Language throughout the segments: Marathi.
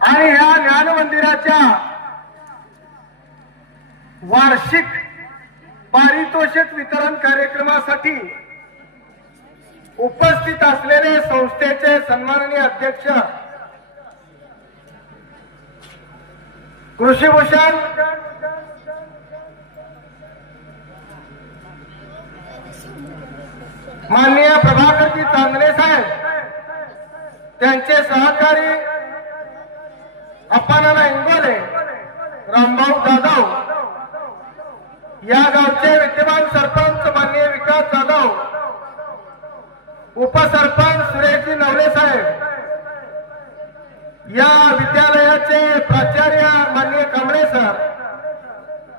आणि ह्या ज्ञान मंदिराच्या वार्षिक पारितोषिक वितरण कार्यक्रमासाठी उपस्थित असलेले संस्थेचे सन्माननीय अध्यक्ष कृषीभूषण माननीय प्रभाकरजी चांदणे साहेब त्यांचे सहकारी अप्पानाना इंगोले रामभाऊ जाधव. या गावचे विद्यमान सरपंच माननीय विकास जाधव. उपसरपंच सुरेशजी नवले साहेब. या विद्यालयाचे प्राचार्य माननीय कांबळे सर.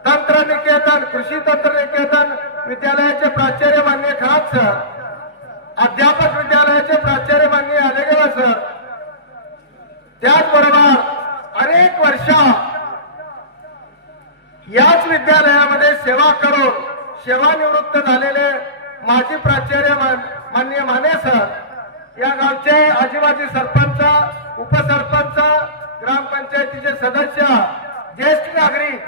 तंत्र निकेतन कृषी तंत्र निकेतन विद्यालयाचे प्राचार्य माननीय खास सर. अध्यापक विद्यालयाचे प्राचार्य माननीय आलेगाव सर. त्याचबरोबर सेवानिवृत्त झालेले माजी प्राचार्य मान- माननीय माने सर या गावचे आजीबाजी सरपंच उपसरपंच ग्रामपंचायतीचे सदस्य ज्येष्ठ नागरिक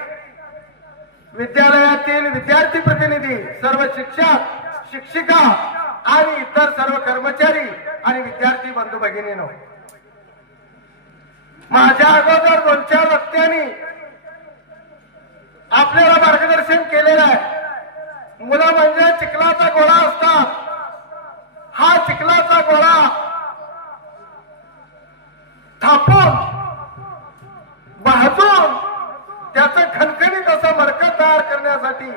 विद्यालयातील विद्यार्थी प्रतिनिधी सर्व शिक्षक शिक्षिका आणि इतर सर्व कर्मचारी आणि विद्यार्थी बंधू भगिनीनो. माझ्या अगोदर दोन चार वक्त्यांनी आपल्याला मार्गदर्शन केलेलं आहे. मुलं म्हणजे चिखलाचा गोळा असतात. हा चिखलाचा गोळा. थापून वाहतून त्याच खणखणीत असं मडकं तयार करण्यासाठी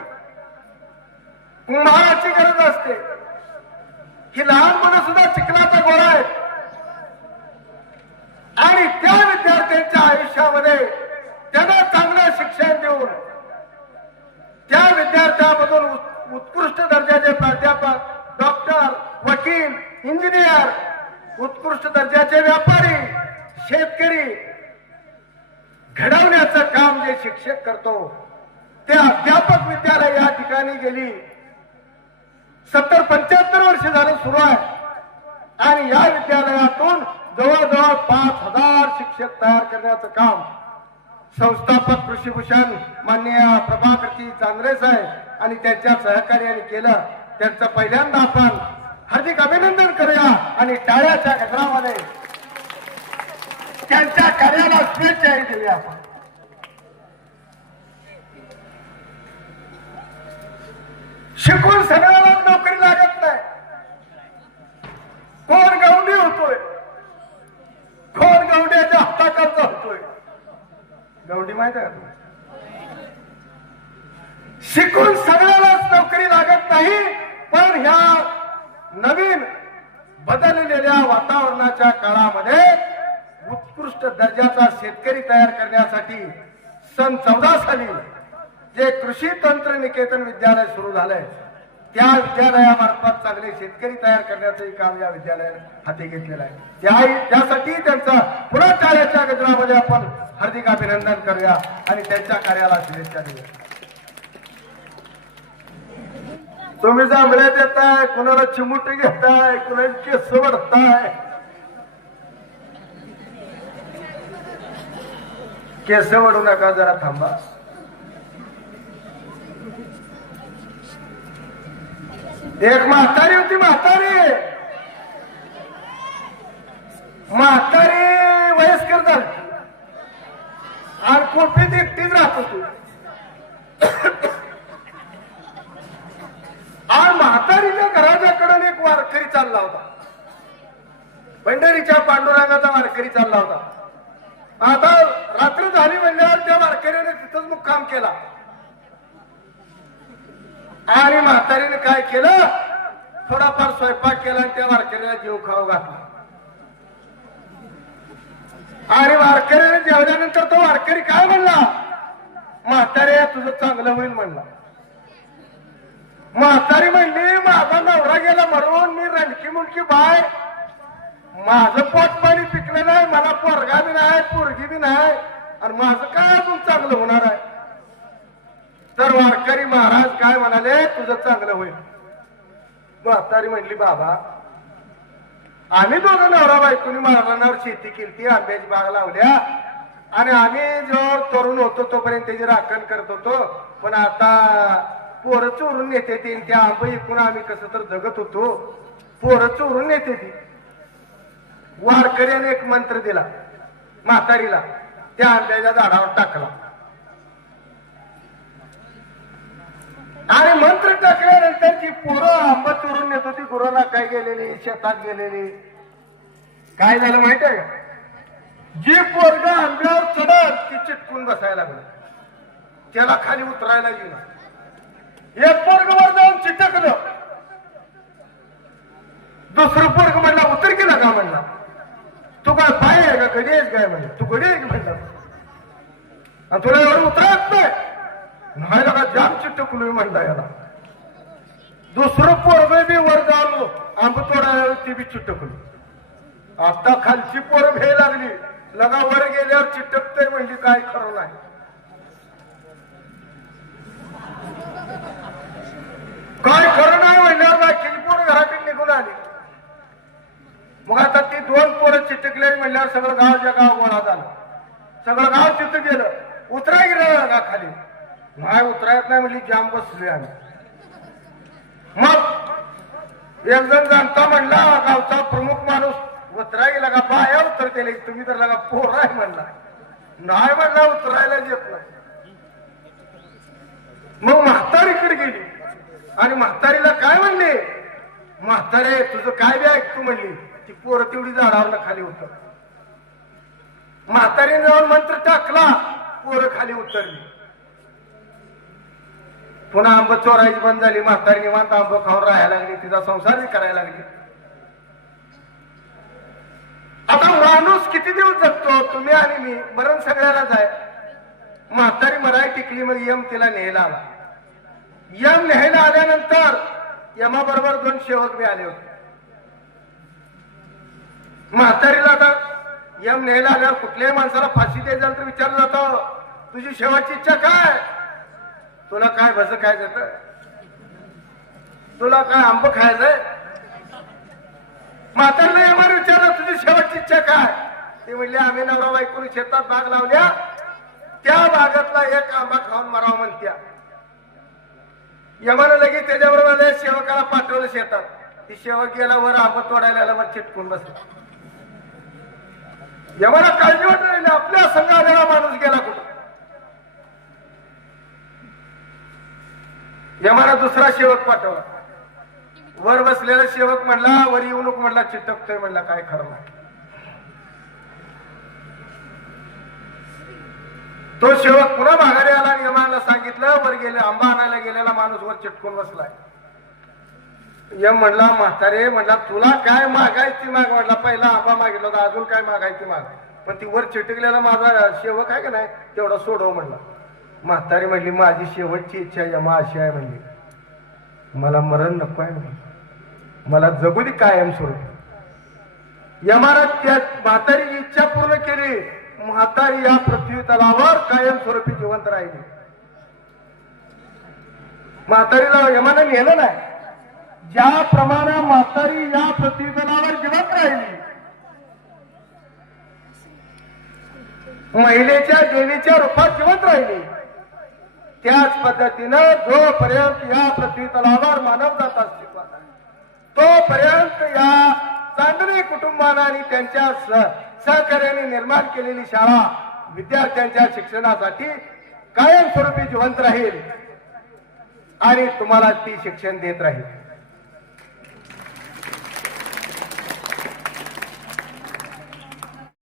कुंभाराची गरज असते. ही लहान मुलं सुद्धा चिखलाचा गोळा आहेत. आणि त्या विद्यार्थ्यांच्या आयुष्यामध्ये त्यांना चांगलं शिक्षण देऊन त्या विद्यार्थ्यामधून उत्कृष्ट दर्जाचे प्राध्यापक डॉक्टर वकील इंजिनियर उत्कृष्ट दर्जाचे व्यापारी शेतकरी घडवण्याचं काम जे शिक्षक करतो ते अध्यापक विद्यालय या ठिकाणी गेली. सत्तर पंच्याहत्तर वर्ष झालं सुरू आहे. आणि या विद्यालयातून जवळजवळ पाच हजार शिक्षक तयार करण्याचं काम संस्थापक कृषीभूषण माननीय प्रभाकरजी चांद्रे साहेब आणि त्यांच्या सहकार्याने केलं. त्यांचं पहिल्यांदा आपण हार्दिक अभिनंदन करूया आणि टाळ्याच्या गजरामध्ये त्यांच्या कार्याला शुभेच्छाही देऊया आपण. शिकून सगळ्याला बदललेल्या वातावरणाच्या काळामध्ये उत्कृष्ट दर्जाचा शेतकरी तयार करण्यासाठी सन चौदा साली जे कृषी तंत्र निकेतन विद्यालय सुरू झालंय त्या विद्यालयामार्फत चांगले शेतकरी तयार करण्याचंही काम या विद्यालयाने हाती घेतलेलं आहे. त्या- त्यासाठी त्यांचा पुन्हा टाळ्याच्या गजरामध्ये आपण हार्दिक अभिनंदन करूया आणि त्यांच्या कार्याला शुभेच्छा देऊया. तुम्ही जांभळ्या देताय कुणाला चिमुटे घेताय कुणाला केस वडताय. केस वडू नका जरा थांबा. एक म्हातारी होती म्हातारी. म्हातारी वयस्कर झाली. आणि कोपीत एकटीच राहत होती आणि म्हातारीच्या घराच्या कडून एक वारकरी चालला होता. पंढरीच्या पांडुरंगाचा वारकरी चालला होता. आता रात्र झाली म्हणल्यावर त्या वारकऱ्याने तिथंच मुक्काम केला. आणि म्हातारीने काय केलं? थोडाफार स्वयंपाक केला आणि त्या वारकऱ्याला जीव खाऊ घातला. आणि वारकऱ्याने जेवल्यानंतर तो वारकरी काय म्हणला? म्हातारे तुझं चांगलं होईल म्हणला. म्हातारी म्हणली नवरा गेला मरून मी रणकी मुलकी बाय. माझं पोट पाणी पिकलं नाही मला पोरगा बी नाही पोरगी बी नाही. आणि माझं काय अजून चांगलं होणार आहे? तर वारकरी महाराज काय म्हणाले? तुझं चांगलं होईल. म्हातारी म्हणली बाबा आम्ही दोघं नवरा बायकोनी महाराजांवर शेती केली आंब्याची बाग लावल्या. आणि आम्ही जो तरुण होतो तोपर्यंत त्याची राखण करत होतो. पण आता पोरं चोरून नेते ते. त्या आंब ऐकून आम्ही कसं तर जगत होतो. पोरं चोरून नेते ती. वारकऱ्याने एक मंत्र दिला. म्हातारीला त्या आंब्याच्या झाडावर टाकला. आणि मंत्र टाकल्यानंतर जी पोरं आंबा चोरून नेत होती गुरुला काय गेलेली? शेतात गेलेली. काय झालं माहिती आहे का? जी पोरग आंब्यावर चढत ती चिटकून बसायला लागली. त्याला खाली उतरायला गेलं. एक पोरग वर जाऊन चिटकलं. दुसरं पोरग म्हणला उतर केला का? म्हणला. तू काय पाय आहे का? कधी आहेस काय? म्हणलं. तू कधी आहे की म्हणला. आणि तुला एवढं उतरत नाही. नाही का जाम चिटकलो म्हणला याला. दुसरं पोरग बी वर जालो आंब तोडायला ती बी चिटकलो. आता खालची पोर भे लागली. लगा वर गेल्यावर चिटकतय म्हणली काय खरं नाही काय खरं नाही म्हणल्यावर बाकीची पोर घराकडे निघून आली मग आता ती दोन पोरं चिटकले म्हणल्यावर सगळं गावच्या गाव गोळा झालं. सगळं गाव तिथं गेलं. उतराय गेलं का खाली. नाही उतरायत नाही म्हणली जाम बसले आम्ही. मग एक जण जाणता म्हणला गावचा प्रमुख माणूस उतराय गेला का बाया उतर केले तुम्ही तर लगा पोराय म्हणला. नाही म्हणला उतरायला येत नाही. मग म्हातारीकडे गेली. आणि म्हातारीला काय म्हणले? म्हातारे तुझं काय बी तू म्हणली. ती पोरं तेवढी झाडावर खाली उतर म्हातारीने जाऊन मंत्र टाकला पोरं खाली उतरली. पुन्हा आंब चोरायची बंद झाली म्हातारी निवांत आंब खाऊन राहायला लागली तिचा संसार करायला लागली. आता माणूस किती दिवस जगतो? तुम्ही आणि मी मरण सगळ्यालाच आहे. म्हातारी मराय टिकली मग यम तिला न्यायला आला. यम न्यायला आल्यानंतर यमाबरोबर दोन सेवक बी आले होते. म्हातारीला आता यम न्यायला आल्यावर कुठल्याही माणसाला फाशी द्यायचं तर विचारलं जातं. तुझी शेवटची इच्छा काय? तुला काय भस काय तर तुला काय आंब खायचंय म्हातारला यमाने विचारलं तुझी शेवटची इच्छा काय? ते म्हणले आम्ही नवरा बायकोनी शेतात बाग लावल्या. त्या बागातला एक आंबा खाऊन मराव म्हणत्या. यमानं लगेच त्याच्याबरोबर सेवकाला पाठवलं शेतात. ती सेवक गेला वर आंबा तोडायला आला वर चिटकून बसला. यमाला काळजी वाटत नाही आपल्या संघाला माणूस गेला कुठं? यमाला दुसरा सेवक पाठवला वर बसलेला सेवक म्हणला वर येऊ नको म्हणला चिटकतोय म्हणला काय खरं नाही. तो सेवक पुन्हा माघारी आला आणि सांगितलं वर गेले आंबा आणायला गेलेला माणूस वर चिटकून बसलाय. यम म्हणला म्हातारे म्हणला तुला काय मागायची माग? म्हणला पहिला आंबा मागितला होता अजून काय मागायची माग? पण ती वर चिटकलेला माझा शेवक आहे का नाही तेवढा सोडव म्हणला. म्हातारी म्हणली माझी शेवटची इच्छा यमा अशी आहे म्हणली. मला मरण नको आहे म्हणली. मला जगू दे कायम स्वरूप यमानं त्या म्हातारीची इच्छा पूर्ण केली. म्हातारी या पृथ्वी तलावर कायम स्वरूपी जिवंत राहिली. म्हातारीला यमानं नेलं नाही. ज्याप्रमाणे म्हातारी या पृथ्वी जिवंत राहिली. महिलेच्या देवीच्या रूपात जिवंत राहिली. त्याच पद्धतीनं जोपर्यंत या पृथ्वीतलावर मानव जात अस्तित्वात आहे तोपर्यंत या चांदणी कुटुंबानं आणि त्यांच्या सहकार्याने निर्माण केलेली शाळा विद्यार्थ्यांच्या शिक्षणासाठी कायमस्वरूपी जिवंत राहील आणि तुम्हाला ती शिक्षण देत राहील.